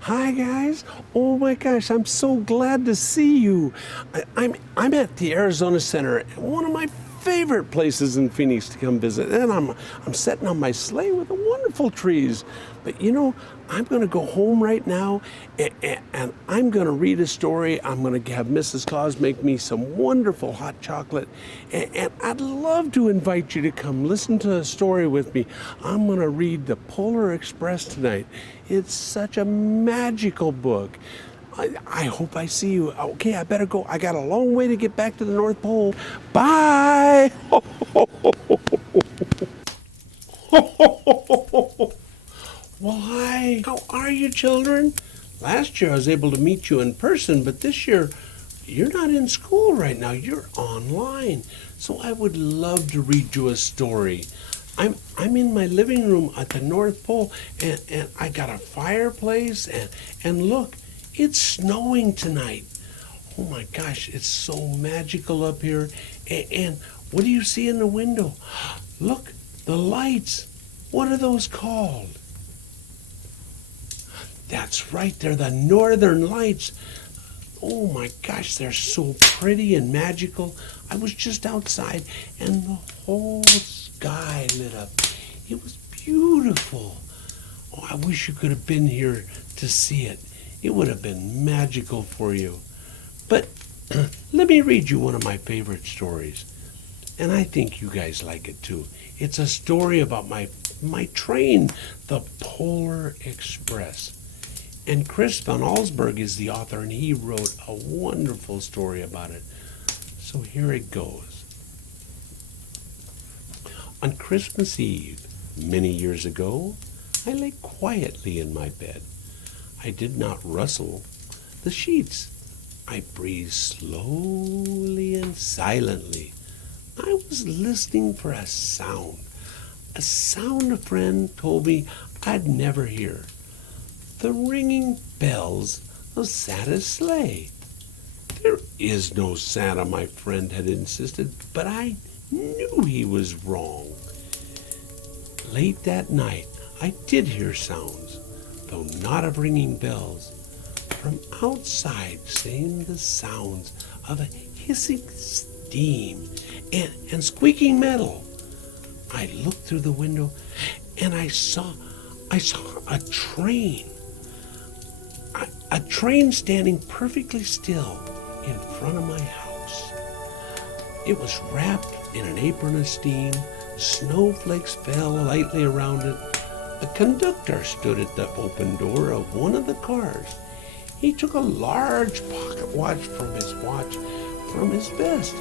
Hi guys! Oh my gosh, I'm so glad to see you. I'm at the Arizona Center, one of my favorite places in Phoenix to come visit, and I'm sitting on my sleigh with the wonderful trees. But you know, I'm going to go home right now, and I'm going to read a story. I'm going to have Mrs. Claus make me some wonderful hot chocolate, and I'd love to invite you to come listen to a story with me. I'm going to read The Polar Express tonight. It's such a magical book. I hope I see you. Okay, I better go. I got a long way to get back to the North Pole. Bye! Well, hi. How are you, children? Last year I was able to meet you in person, but this year you're not in school right now. You're online. So I would love to read you a story. I'm in my living room at the North Pole, and I got a fireplace, and look, it's snowing tonight. Oh my gosh, it's so magical up here. And what do you see in the window? Look, the lights. What are those called? That's right, they're the Northern Lights. Oh my gosh, they're so pretty and magical. I was just outside and the whole sky lit up. It was beautiful. Oh, I wish you could have been here to see it. It would have been magical for you. But let me read you one of my favorite stories. And I think you guys like it too. It's a story about my train, the Polar Express. And Chris Van Allsburg is the author, and he wrote a wonderful story about it. So here it goes. On Christmas Eve, many years ago, I lay quietly in my bed. I did not rustle the sheets. I breathed slowly and silently. I was listening for a sound a friend told me I'd never hear. The ringing bells of Santa's sleigh. There is no Santa, my friend had insisted, but I knew he was wrong. Late that night, I did hear sounds, though not of ringing bells. From outside came the sounds of a hissing steam and squeaking metal. I looked through the window and I saw a train. A train standing perfectly still in front of my house. It was wrapped in an apron of steam. Snowflakes fell lightly around it. The conductor stood at the open door of one of the cars. He took a large pocket watch from his vest,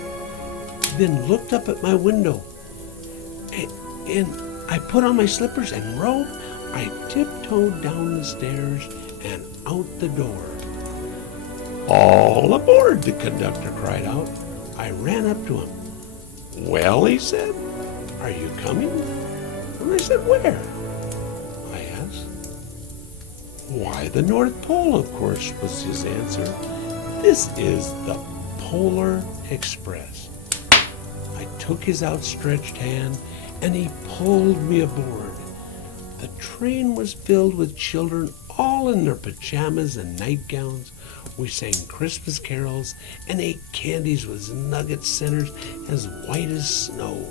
then looked up at my window. And I put on my slippers and robe. I tiptoed down the stairs and out the door. "All aboard," the conductor cried out. I ran up to him. "Well," he said, "are you coming?" And I said, "Where?" I asked. "Why, the North Pole, of course," was his answer. "This is the Polar Express." I took his outstretched hand and he pulled me aboard. The train was filled with children, all in their pajamas and nightgowns. We sang Christmas carols and ate candies with nugget centers as white as snow.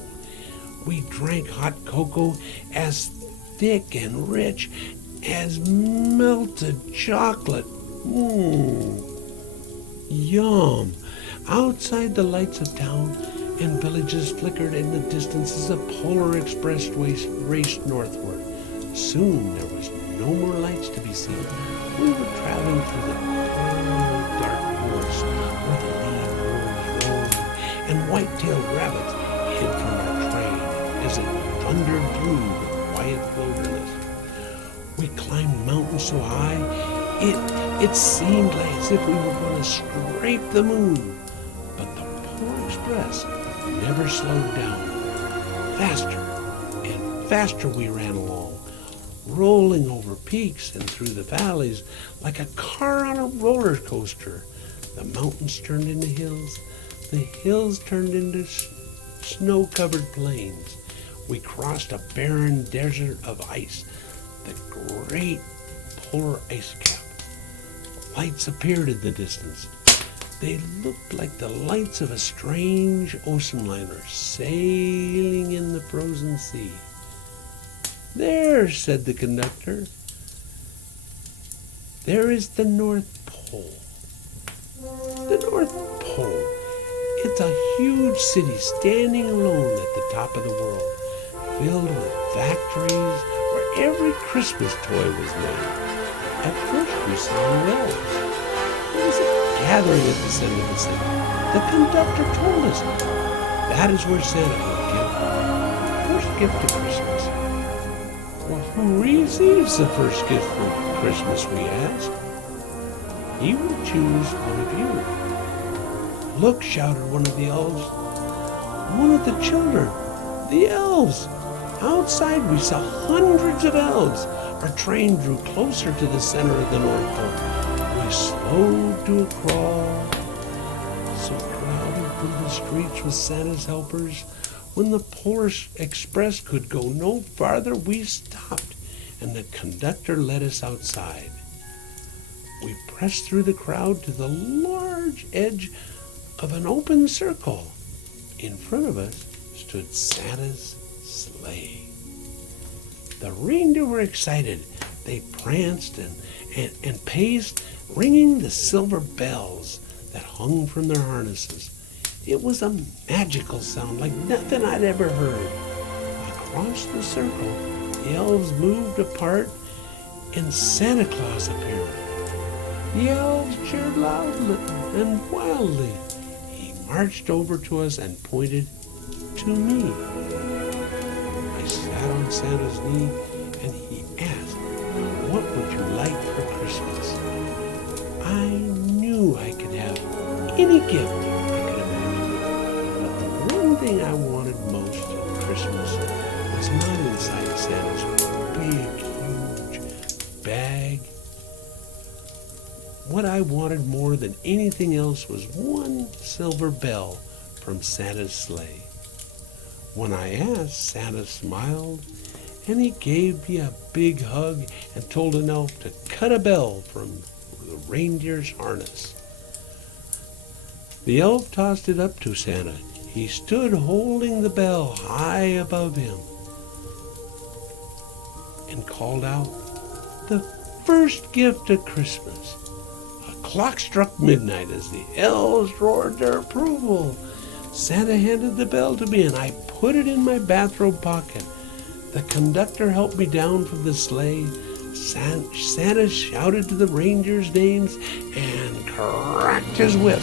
We drank hot cocoa as thick and rich as melted chocolate. Yum! Outside, the lights of town and villages flickered in the distance as the Polar Express raced northward. Soon there was no more lights to be seen. We were traveling through the cold, dark forest where the leaves rolled, and white-tailed rabbits hid from our train as it thundered through the quiet wilderness. We climbed mountains so high, it seemed as if we were going to scrape the moon. But the Polar Express never slowed down. Faster and faster we ran along, rolling over peaks and through the valleys like a car on a roller coaster. The mountains turned into hills. The hills turned into snow-covered plains. We crossed a barren desert of ice. The great polar ice cap. Lights appeared in the distance. They looked like the lights of a strange ocean liner sailing in the frozen sea. "There," said the conductor. "There is the North Pole." The North Pole. It's a huge city standing alone at the top of the world, filled with factories where every Christmas toy was made. At first we saw elves. There was a gathering at the center of the city. The conductor told us that is where Santa would give the first gift of Christmas. "Well, who receives the first gift for Christmas?" we asked. "He will choose one of you." "Look," shouted one of the elves. "One of the children, the elves." Outside we saw hundreds of elves. Our train drew closer to the center of the North Pole. We slowed to a crawl. So crowded were the streets with Santa's helpers. When the Polar Express could go no farther, we stopped, and the conductor led us outside. We pressed through the crowd to the large edge of an open circle. In front of us stood Santa's sleigh. The reindeer were excited. They pranced and paced, ringing the silver bells that hung from their harnesses. It was a magical sound like nothing I'd ever heard. Across the circle, the elves moved apart, and Santa Claus appeared. The elves cheered loudly and wildly. He marched over to us and pointed to me. I sat on Santa's knee, and he asked, "What would you like for Christmas?" I knew I could have any gift I could imagine, but the one thing I wanted most at Christmas was not inside Santa's big, huge bag. What I wanted more than anything else was one silver bell from Santa's sleigh. When I asked, Santa smiled, and he gave me a big hug and told an elf to cut a bell from the reindeer's harness. The elf tossed it up to Santa. He stood holding the bell high above him and called out, "The first gift of Christmas." A clock struck midnight as the elves roared their approval. Santa handed the bell to me, and I put it in my bathrobe pocket. The conductor helped me down from the sleigh. Santa shouted to the reindeers' names and cracked his whip.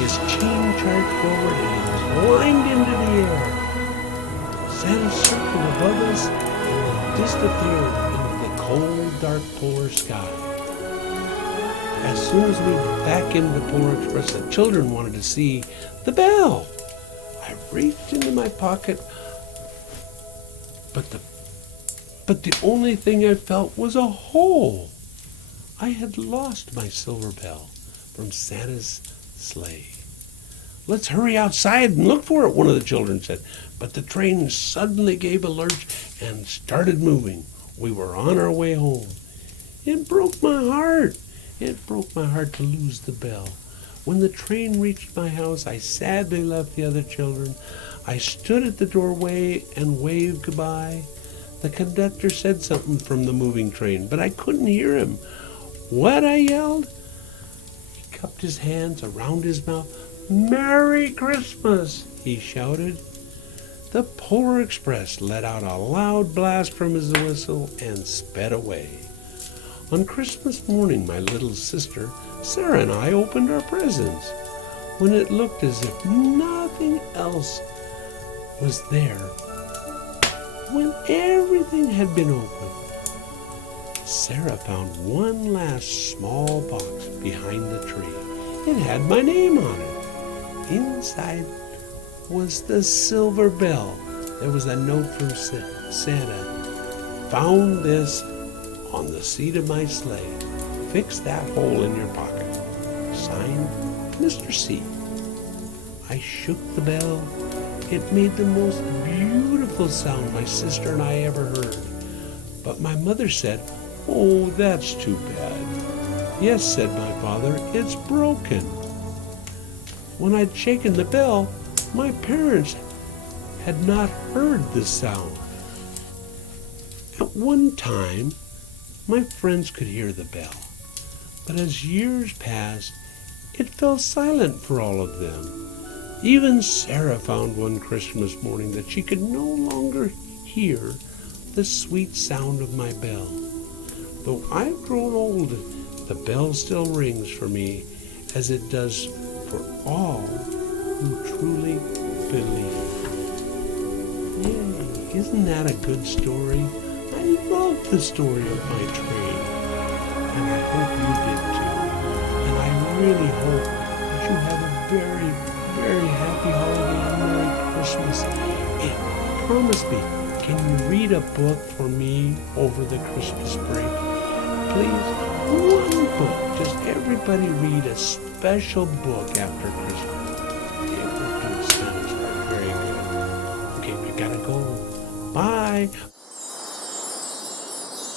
His chain charged forward and he climbed into the air. Santa circled above us and then disappeared into the cold, dark polar sky. As soon as we were back in the Polar Express, the children wanted to see the bell. I reached into my pocket, but the only thing I felt was a hole. I had lost my silver bell from Santa's sleigh. "Let's hurry outside and look for it," one of the children said. But the train suddenly gave a lurch and started moving. We were on our way home. It broke my heart. It broke my heart to lose the bell. When the train reached my house, I sadly left the other children. I stood at the doorway and waved goodbye. The conductor said something from the moving train, but I couldn't hear him. "What?" I yelled. He cupped his hands around his mouth. "Merry Christmas!" he shouted. The Polar Express let out a loud blast from his whistle and sped away. On Christmas morning, my little sister, Sarah, and I opened our presents. When it looked as if nothing else was there, when everything had been opened, Sarah found one last small box behind the tree. It had my name on it. Inside was the silver bell. There was a note from Santa. "Found this on the seat of my sleigh. Fix that hole in your pocket. Signed, Mr. C." I shook the bell. It made the most beautiful sound my sister and I ever heard. But my mother said, "Oh, that's too bad." "Yes," said my father, "it's broken." When I'd shaken the bell, my parents had not heard the sound. At one time, my friends could hear the bell, but as years passed, it fell silent for all of them. Even Sarah found one Christmas morning that she could no longer hear the sweet sound of my bell. Though I've grown old, the bell still rings for me as it does for all who truly believe. Yay, isn't that a good story? I love the story of my train, and I hope you did too. And I really hope that you have a very, very happy holiday and Merry Christmas. And promise me, can you read a book for me over the Christmas break? Please, one book. Just everybody read a special book after Christmas. It will do Santa's part very good. Okay, we gotta go. Bye.